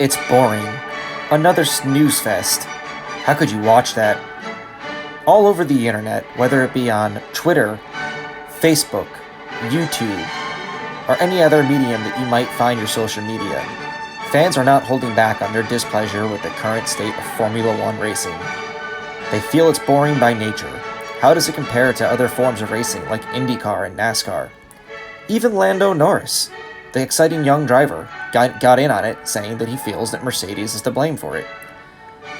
It's boring. Another snooze fest. How could you watch that? All over the internet, whether it be on Twitter, Facebook, YouTube, or any other medium that you might find your social media, fans are not holding back on their displeasure with the current state of Formula One racing. They feel it's boring by nature. How does it compare to other forms of racing like IndyCar and NASCAR? Even Lando Norris, the exciting young driver, got in on it, saying that he feels that Mercedes is to blame for it.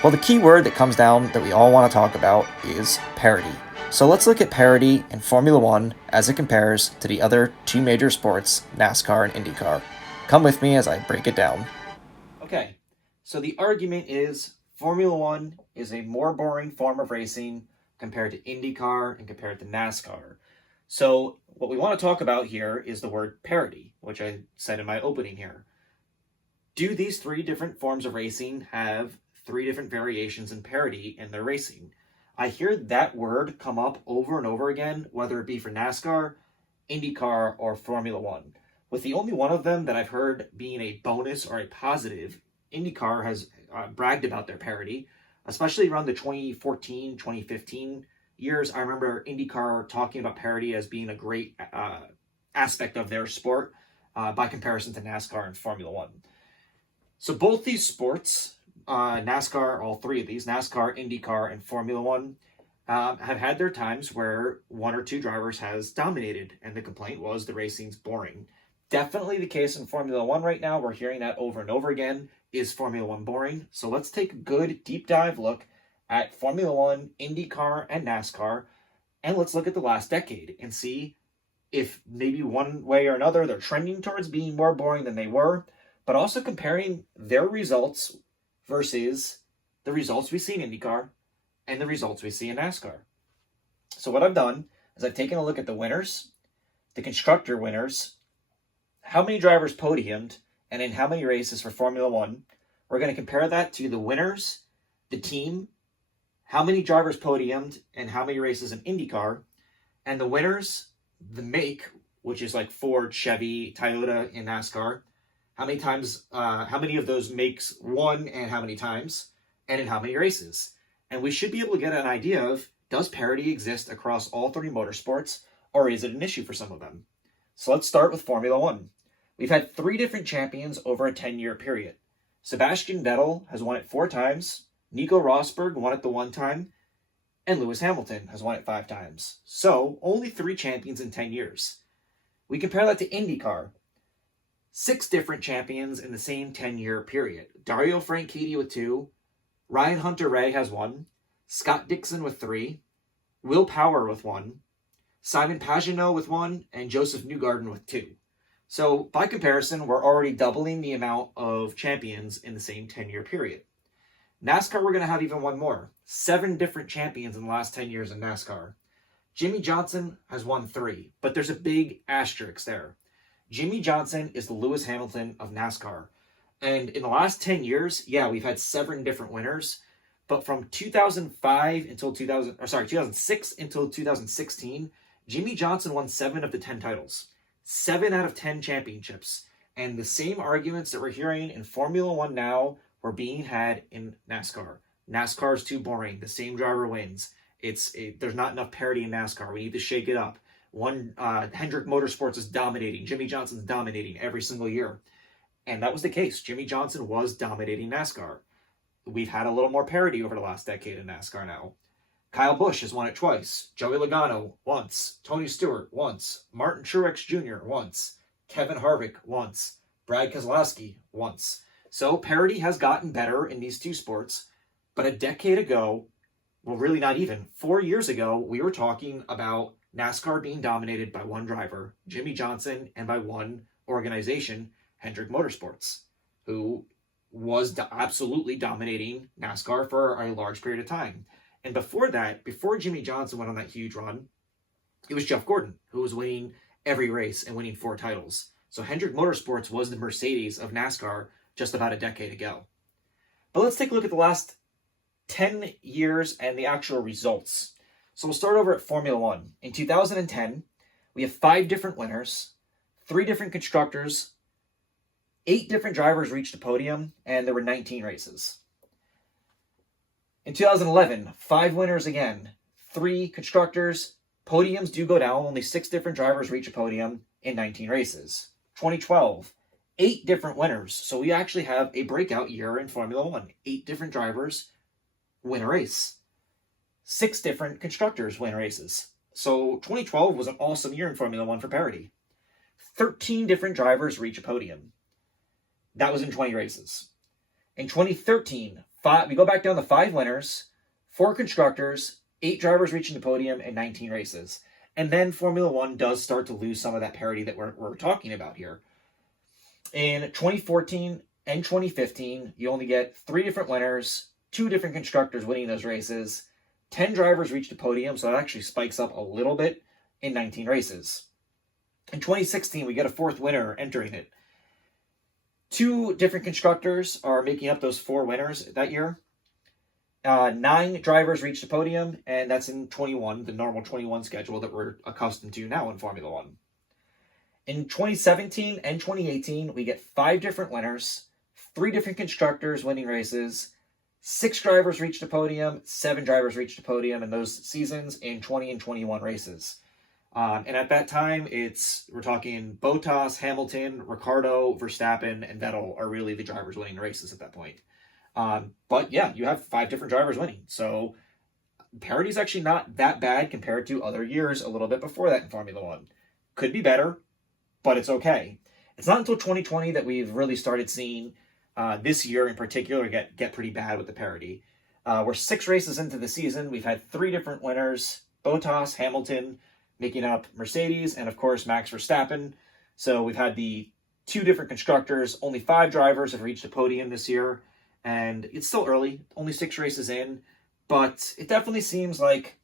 Well, the key word that comes down that we all want to talk about is parity. So let's look at parity in Formula One as it compares to the other two major sports, NASCAR and IndyCar. Come with me as I break it down. Okay, so the argument is Formula One is a more boring form of racing compared to IndyCar and compared to NASCAR. So what we want to talk about here is the word parity, which I said in my opening here. Do these three different forms of racing have three different variations in parity in their racing? I hear that word come up over and over again, whether it be for NASCAR, IndyCar, or Formula One. With the only one of them that I've heard being a bonus or a positive, IndyCar has bragged about their parity, especially around the 2014, 2015 years. I remember IndyCar talking about parity as being a great aspect of their sport by comparison to NASCAR and Formula One. So both these sports, NASCAR, all three of these, NASCAR, IndyCar, and Formula One, have had their times where one or two drivers has dominated, and the complaint was the racing's boring. Definitely the case in Formula One right now. We're hearing that over and over again. Is Formula One boring? So let's take a good deep dive look at Formula One, IndyCar, and NASCAR, and let's look at the last decade and see if maybe one way or another they're trending towards being more boring than they were, but also comparing their results versus the results we see in IndyCar and the results we see in NASCAR. So what I've done is I've taken a look at the winners, the constructor winners, how many drivers podiumed, and in how many races for Formula One. We're going to compare that to the winners, the team, how many drivers podiumed, and how many races in IndyCar, and the winners, the make, which is like Ford, Chevy, Toyota in NASCAR, how many of those makes won and how many times, and in how many races. And we should be able to get an idea of, does parity exist across all three motorsports, or is it an issue for some of them? So let's start with Formula One. We've had three different champions over a 10-year period. Sebastian Vettel has won it 4 times, Nico Rosberg won it the 1 time, and Lewis Hamilton has won it 5 times. So only 3 champions in 10 years. We compare that to IndyCar. 6 different champions in the same 10-year period. Dario Franchitti with 2, Ryan Hunter-Reay has 1, Scott Dixon with 3, Will Power with 1, Simon Pagenaud with 1, and Joseph Newgarden with 2. So by comparison, we're already doubling the amount of champions in the same 10-year period. NASCAR, we're going to have even one more. 7 different champions in the last 10 years in NASCAR. Jimmie Johnson has won 3, but there's a big asterisk there. Jimmie Johnson is the Lewis Hamilton of NASCAR. And in the last 10 years, yeah, we've had 7 different winners. But from 2006 until 2016, Jimmie Johnson won 7 of the 10 titles. 7 out of 10 championships. And the same arguments that we're hearing in Formula One now were being had in NASCAR. NASCAR is too boring. The same driver wins. There's not enough parity in NASCAR. We need to shake it up. Hendrick Motorsports is dominating. Jimmie Johnson's dominating every single year. And that was the case. Jimmie Johnson was dominating NASCAR. We've had a little more parity over the last decade in NASCAR now. Kyle Busch has won it twice. Joey Logano once. Tony Stewart once. Martin Truex Jr. once. Kevin Harvick once. Brad Keselowski once. So parity has gotten better in these two sports. But a decade ago, well, really not even, 4 years ago, we were talking about NASCAR being dominated by one driver, Jimmie Johnson, and by one organization, Hendrick Motorsports, who was absolutely dominating NASCAR for a large period of time. And before that, before Jimmie Johnson went on that huge run, it was Jeff Gordon, who was winning every race and winning 4 titles. So Hendrick Motorsports was the Mercedes of NASCAR just about a decade ago. But let's take a look at the last 10 years and the actual results. So we'll start over at Formula One. In 2010, we have 5 different winners, 3 different constructors, 8 different drivers reached the podium, and there were 19 races. In 2011, 5 winners again, 3 constructors. Podiums do go down. Only 6 different drivers reach a podium in 19 races. 2012, 8 different winners. So we actually have a breakout year in Formula One. 8 different drivers win a race. 6 different constructors win races. So 2012 was an awesome year in Formula One for parity. 13 different drivers reach a podium. That was in 20 races. In 2013, we go back down to 5 winners, 4 constructors, 8 drivers reaching the podium, and 19 races. And then Formula One does start to lose some of that parity that we're talking about here. In 2014 and 2015, you only get 3 different winners, 2 different constructors winning those races, 10 drivers reach the podium, so that actually spikes up a little bit in 19 races. In 2016, we get a 4th winner entering it. 2 different constructors are making up those 4 winners that year. 9 drivers reached the podium, and that's in 21, the normal 21 schedule that we're accustomed to now in Formula One. In 2017 and 2018, we get 5 different winners, 3 different constructors winning races, 6 drivers reached the podium, 7 drivers reached the podium in those seasons in 20 and 21 races. And at that time, we're talking Bottas, Hamilton, Ricciardo, Verstappen, and Vettel are really the drivers winning races at that point. But yeah, you have 5 different drivers winning. So parity is actually not that bad compared to other years a little bit before that in Formula One. Could be better, but it's okay. It's not until 2020 that we've really started seeing this year in particular get pretty bad with the parity. We're 6 races into the season. We've had 3 different winners, Bottas, Hamilton, making up Mercedes, and of course Max Verstappen. So we've had the 2 different constructors. Only 5 drivers have reached a podium this year, and it's still early, only 6 races in, but it definitely seems like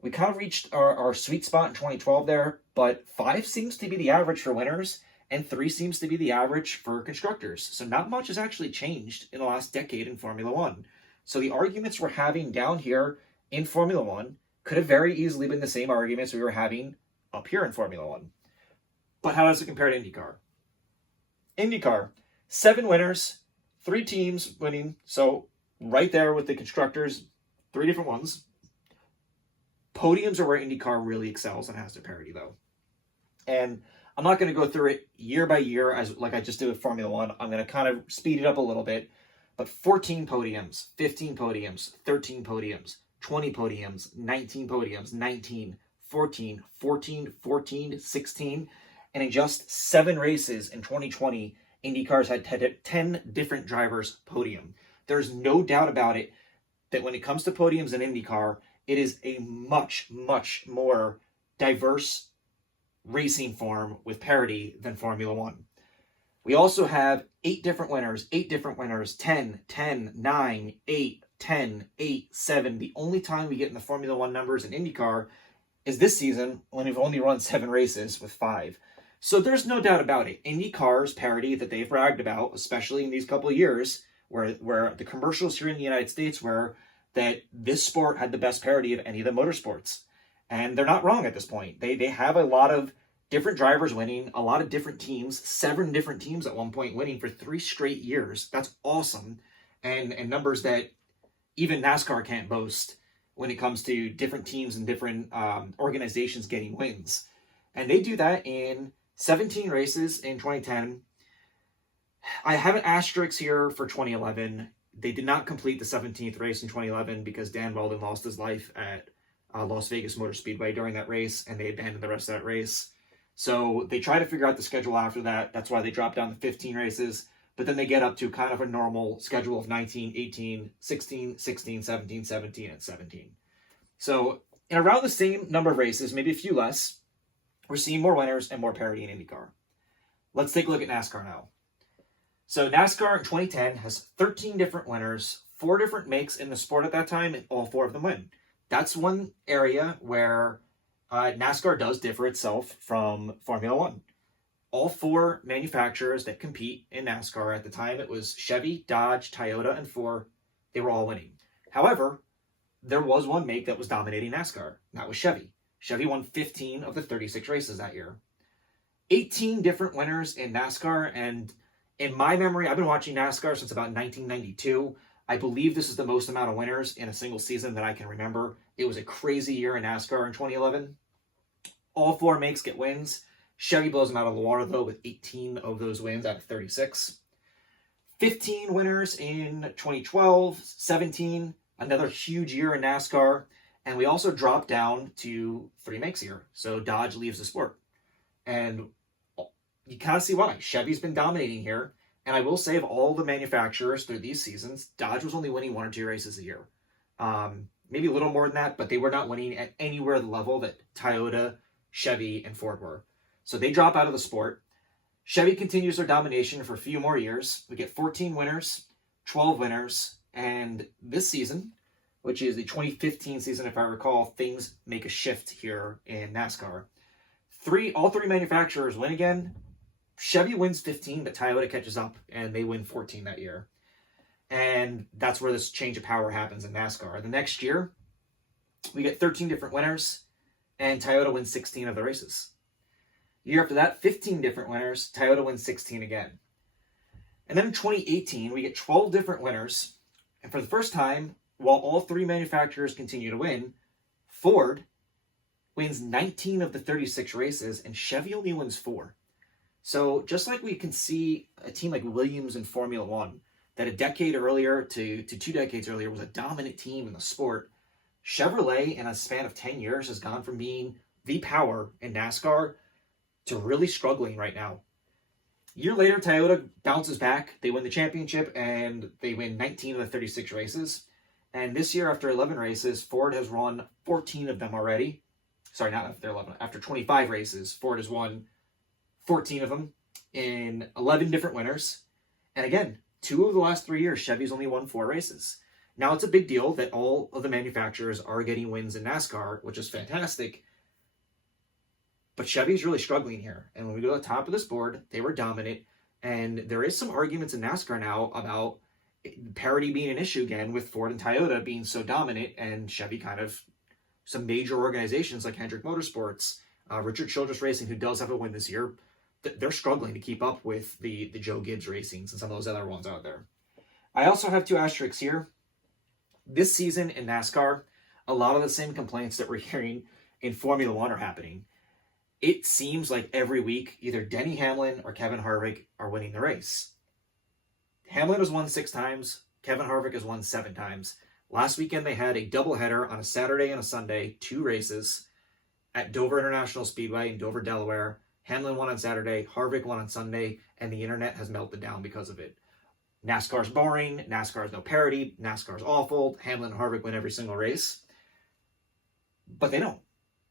we kind of reached our sweet spot in 2012 there, but 5 seems to be the average for winners, and 3 seems to be the average for constructors. So not much has actually changed in the last decade in Formula One. So the arguments we're having down here in Formula One could have very easily been the same arguments we were having up here in Formula One. But how does it compare to IndyCar? IndyCar, 7 winners, 3 teams winning. So right there with the constructors, 3 different ones. Podiums are where IndyCar really excels and has their parity, though. And I'm not going to go through it year by year like I just did with Formula One. I'm going to kind of speed it up a little bit. But 14 podiums, 15 podiums, 13 podiums, 20 podiums, 19 podiums, 19, 14, 14, 14, 16. And in just 7 races in 2020, IndyCars had 10 different drivers podium. There's no doubt about it that when it comes to podiums in IndyCar, it is a much, much more diverse racing form with parity than Formula One. We also have 8 different winners, 10, 10, 9, 8, 10, 8, 7. The only time we get in the Formula One numbers in IndyCar is this season when we've only run 7 races with 5. So there's no doubt about it. IndyCar's parity that they've bragged about, especially in these couple of years, where the commercials here in the United States were that this sport had the best parity of any of the motorsports. And they're not wrong at this point. They have a lot of different drivers winning, a lot of different teams, 7 different teams at one point winning for 3 straight years. That's awesome. And numbers that even NASCAR can't boast when it comes to different teams and different organizations getting wins. And they do that in 17 races in 2010. I have an asterisk here for 2011. They did not complete the 17th race in 2011 because Dan Weldon lost his life at Las Vegas Motor Speedway during that race, and they abandoned the rest of that race. So they try to figure out the schedule after that. That's why they drop down to 15 races. But then they get up to kind of a normal schedule of 19, 18, 16, 16, 17, 17, and 17. So in around the same number of races, maybe a few less, we're seeing more winners and more parity in IndyCar. Let's take a look at NASCAR now. So NASCAR in 2010 has 13 different winners, 4 different makes in the sport at that time, and all 4 of them win. That's one area where NASCAR does differ itself from Formula One. All 4 manufacturers that compete in NASCAR at the time, it was Chevy, Dodge, Toyota, and Ford. They were all winning. However, there was one make that was dominating NASCAR, and that was Chevy. Chevy won 15 of the 36 races that year. 18 different winners in NASCAR, and In my memory, I've been watching NASCAR since about 1992. I believe this is the most amount of winners in a single season that I can remember. It was a crazy year in NASCAR in 2011. All four makes get wins. Chevy blows them out of the water, though, with 18 of those wins out of 36. 15 winners in 2012, 17, another huge year in NASCAR. And we also dropped down to 3 makes here. So Dodge leaves the sport. And you kind of see why. Chevy's been dominating here. And I will say, of all the manufacturers through these seasons, Dodge was only winning 1 or 2 races a year. Maybe a little more than that, but they were not winning at anywhere the level that Toyota, Chevy, and Ford were. So they drop out of the sport. Chevy continues their domination for a few more years. We get 14 winners, 12 winners, and this season, which is the 2015 season, if I recall, things make a shift here in NASCAR. All three manufacturers win again. Chevy wins 15, but Toyota catches up, and they win 14 that year. And that's where this change of power happens in NASCAR. The next year, we get 13 different winners, and Toyota wins 16 of the races. The year after that, 15 different winners, Toyota wins 16 again. And then in 2018, we get 12 different winners, and for the first time, while all three manufacturers continue to win, Ford wins 19 of the 36 races, and Chevy only wins 4. So just like we can see a team like Williams in Formula One, that a decade earlier to 2 decades earlier was a dominant team in the sport, Chevrolet in a span of 10 years has gone from being the power in NASCAR to really struggling right now. A year later, Toyota bounces back. They win the championship, and they win 19 of the 36 races. And this year, after 11 races, Ford has won 14 of them already. Sorry, not after 11. After 25 races, Ford has won 14 of them in 11 different winners. And again, 2 of the last 3 years, Chevy's only won 4 races. Now, it's a big deal that all of the manufacturers are getting wins in NASCAR, which is fantastic. But Chevy's really struggling here. And when we go to the top of this board, they were dominant. And there is some arguments in NASCAR now about parity being an issue again, with Ford and Toyota being so dominant, and Chevy kind of, some major organizations like Hendrick Motorsports, Richard Childress Racing, who does have a win this year, they're struggling to keep up with the Joe Gibbs Racings and some of those other ones out there. I also have 2 asterisks here. This season in NASCAR, a lot of the same complaints that we're hearing in Formula One are happening. It seems like every week, either Denny Hamlin or Kevin Harvick are winning the race. Hamlin has won 6 times. Kevin Harvick has won 7 times. Last weekend, they had a doubleheader on a Saturday and a Sunday, 2 races at Dover International Speedway in Dover, Delaware. Hamlin won on Saturday, Harvick won on Sunday, and the internet has melted down because of it. NASCAR's boring, NASCAR's no parity, NASCAR's awful, Hamlin and Harvick win every single race. But they don't.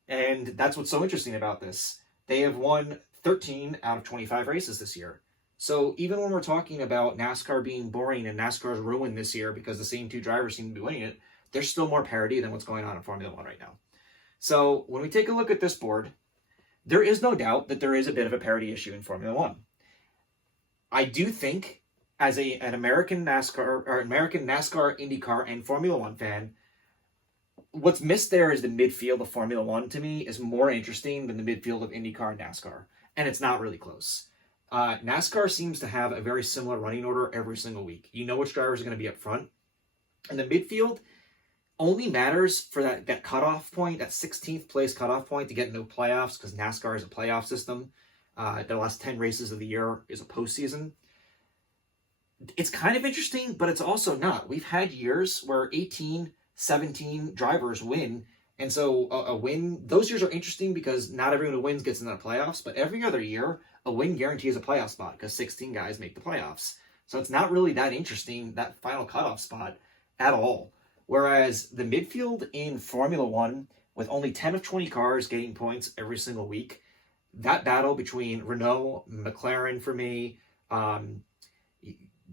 And that's what's so interesting about this. They have won 13 out of 25 races this year. So even when we're talking about NASCAR being boring and NASCAR's ruined this year because the same 2 drivers seem to be winning it, there's still more parity than what's going on in Formula One right now. So when we take a look at this board, there is no doubt that there is a bit of a parity issue in Formula One. I do think, as an American NASCAR, IndyCar, and Formula One fan, what's missed there is the midfield of Formula One, to me, is more interesting than the midfield of IndyCar and NASCAR. And it's not really close. NASCAR seems to have a very similar running order every single week. You know which drivers are going to be up front. And the midfield only matters for that cutoff point, that 16th place cutoff point to get into playoffs, because NASCAR is a playoff system. The last 10 races of the year is a postseason. It's kind of interesting, but it's also not. We've had years where 18, 17 drivers win. And so a win, those years are interesting because not everyone who wins gets into the playoffs, but every other year, a win guarantees a playoff spot because 16 guys make the playoffs. So it's not really that interesting, that final cutoff spot, at all. Whereas the midfield in Formula One, with only 10 of 20 cars getting points every single week, that battle between Renault, McLaren for me,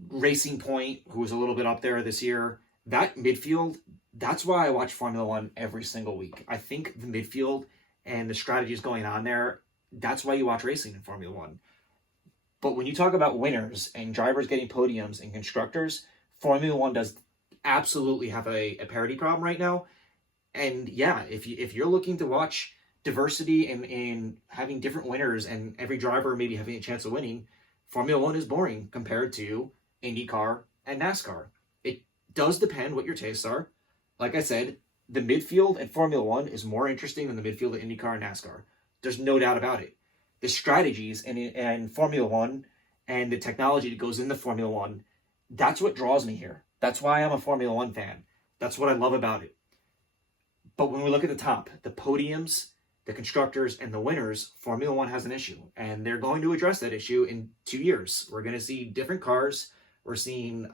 Racing Point, who was a little bit up there this year, that midfield, that's why I watch Formula One every single week. I think the midfield and the strategies going on there, that's why you watch racing in Formula One. But when you talk about winners and drivers getting podiums and constructors, Formula One does absolutely have a parity problem right now. And yeah, if you're looking to watch diversity and having different winners and every driver maybe having a chance of winning, Formula One is boring compared to IndyCar and NASCAR. It does depend what your tastes are. Like I said, the midfield at Formula One is more interesting than the midfield at IndyCar and NASCAR. There's no doubt about it. The strategies in Formula One and the technology that goes into Formula One, that's what draws me here. That's why I'm a Formula One fan. That's what I love about it. But when we look at the top, the podiums, the constructors, and the winners, Formula One has an issue. And they're going to address that issue in 2 years. We're going to see different cars. We're seeing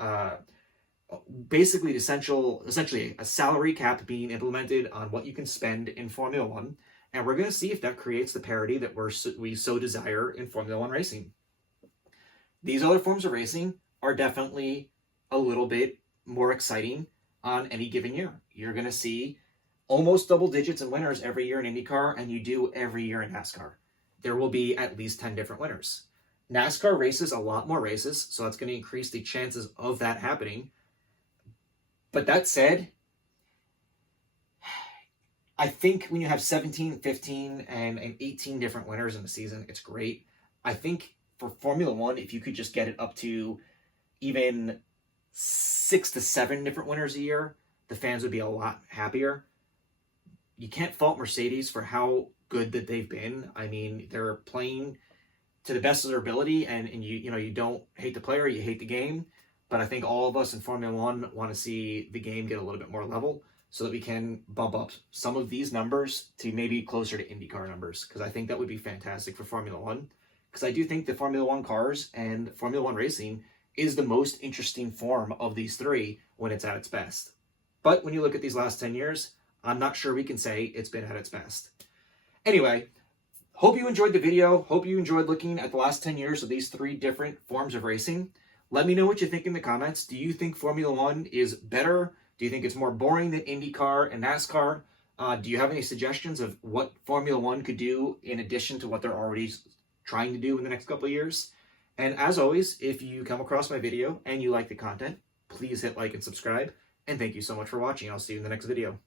basically essentially a salary cap being implemented on what you can spend in Formula One. And we're going to see if that creates the parity that we so desire in Formula One racing. These other forms of racing are definitely a little bit more exciting on any given year. You're going to see almost double digits in winners every year in IndyCar, and you do every year in NASCAR. There will be at least 10 different winners. NASCAR races a lot more races, so that's going to increase the chances of that happening. But that said, I think when you have 17, 15, and 18 different winners in the season, it's great. I think for Formula One, if you could just get it up to even 6 to 7 different winners a year, the fans would be a lot happier. You can't fault Mercedes for how good that they've been. I mean, they're playing to the best of their ability, and you don't hate the player, you hate the game. But I think all of us in Formula One want to see the game get a little bit more level so that we can bump up some of these numbers to maybe closer to IndyCar numbers, because I think that would be fantastic for Formula One. Because I do think the Formula One cars and Formula One racing is the most interesting form of these three when it's at its best. But when you look at these last 10 years, I'm not sure we can say it's been at its best. Anyway, hope you enjoyed the video. Hope you enjoyed looking at the last 10 years of these three different forms of racing. Let me know what you think in the comments. Do you think Formula One is better? Do you think it's more boring than IndyCar and NASCAR? Do you have any suggestions of what Formula One could do in addition to what they're already trying to do in the next couple of years? And as always, if you come across my video and you like the content, please hit like and subscribe. And thank you so much for watching. I'll see you in the next video.